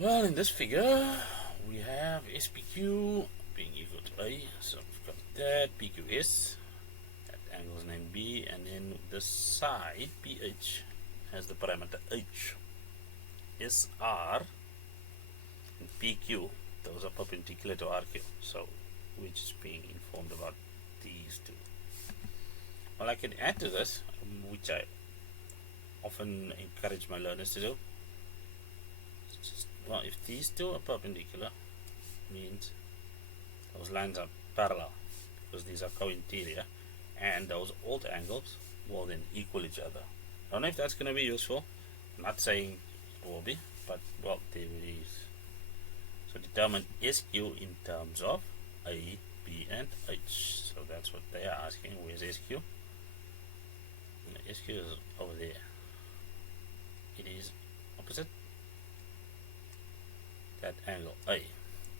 Well, in this figure, we have SPQ being equal to A, so we've got that, PQS, that angle's named B, and then the side, PH, has the parameter H. SR and PQ, those are perpendicular to RQ, so we're just being informed about these two. Well, I can add to this, which I often encourage my learners to do. Well, if these two are perpendicular, means those lines are parallel because these are co-interior, and those alt angles will then equal each other. I don't know if that's going to be useful. I'm not saying it will be, but well, there it is. So determine SQ in terms of A, B, and H. So that's what they are asking. Where's SQ? SQ is over there. It is opposite that angle A.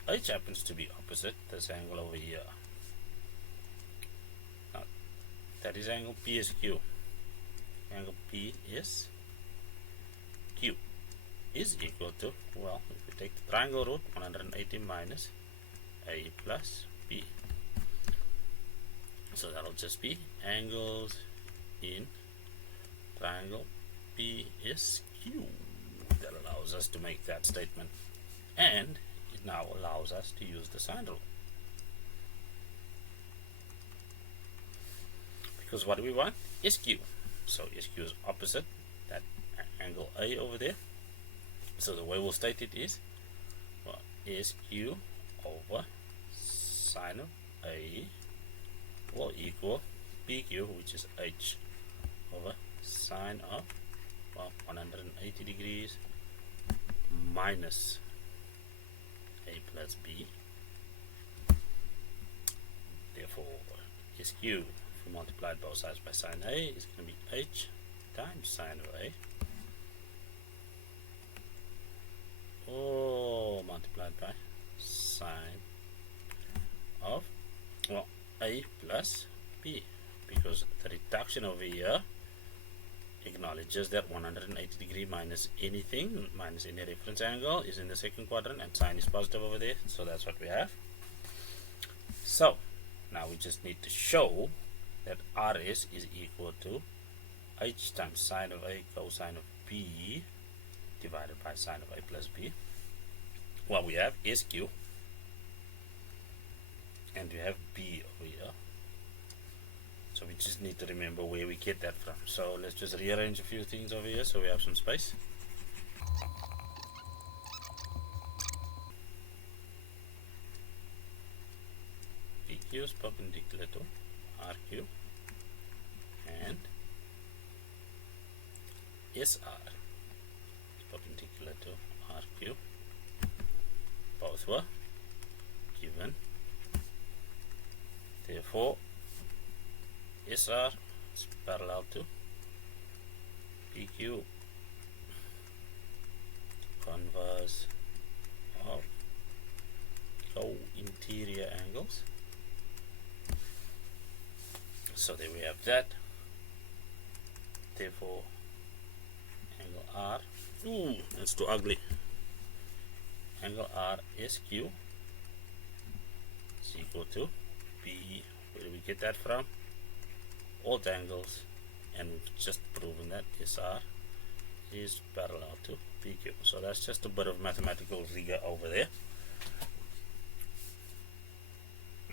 H happens to be opposite this angle over here. Now, that is angle PSQ. Angle P is Q is equal to, well, if we take the triangle root, 180 minus A plus B. So that'll just be angles in triangle PSQ. That allows us to make that statement. And it now allows us to use the sine rule. Because what do we want? SQ. So SQ is opposite that angle A over there. So the way we'll state it is, well, SQ over sine of A will equal PQ, which is H, over sine of, well, 180 degrees minus A plus B. Therefore, SQ, if we multiply both sides by sine A, is going to be H times sine of A, all multiplied by sine of, well, A plus B, because the reduction over here acknowledges that 180 degree minus anything, minus any reference angle, is in the second quadrant, and sine is positive over there, so that's what we have. So now we just need to show that RS is equal to H times sine of A cosine of B divided by sine of A plus B. Well, we have SQ and we have B over here. So we just need to remember where we get that from. So let's just rearrange a few things over here so we have some space. PQ is perpendicular to RQ and SR is perpendicular to RQ. Both were given. Therefore, SR is parallel to PQ, converse of co-interior angles. So there we have that. Therefore, angle R, that's too ugly. Angle RSQ is equal to B. Where do we get that from? Alt angles, and we've just proven that SR is parallel to PQ. So that's just a bit of mathematical rigor over there.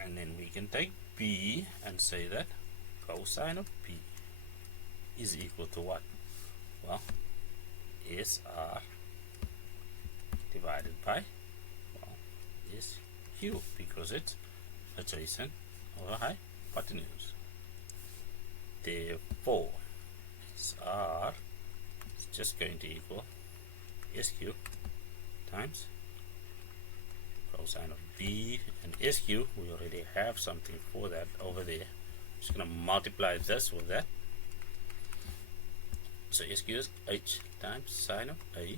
And then we can take B and say that cosine of P is equal to what? Well, SR divided by, well, SQ, because it's adjacent over hypotenuse. Therefore, SR is just going to equal SQ times cosine of B, and SQ, we already have something for that over there. I'm just going to multiply this with that. So SQ is H times sine of A,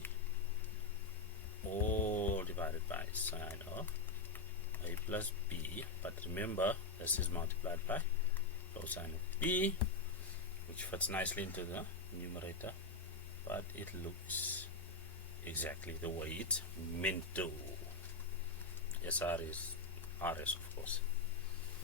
all divided by sine of A plus B. But remember, this is multiplied by cosine of B, which fits nicely into the numerator, but it looks exactly the way it's meant to. SR is RS, of course.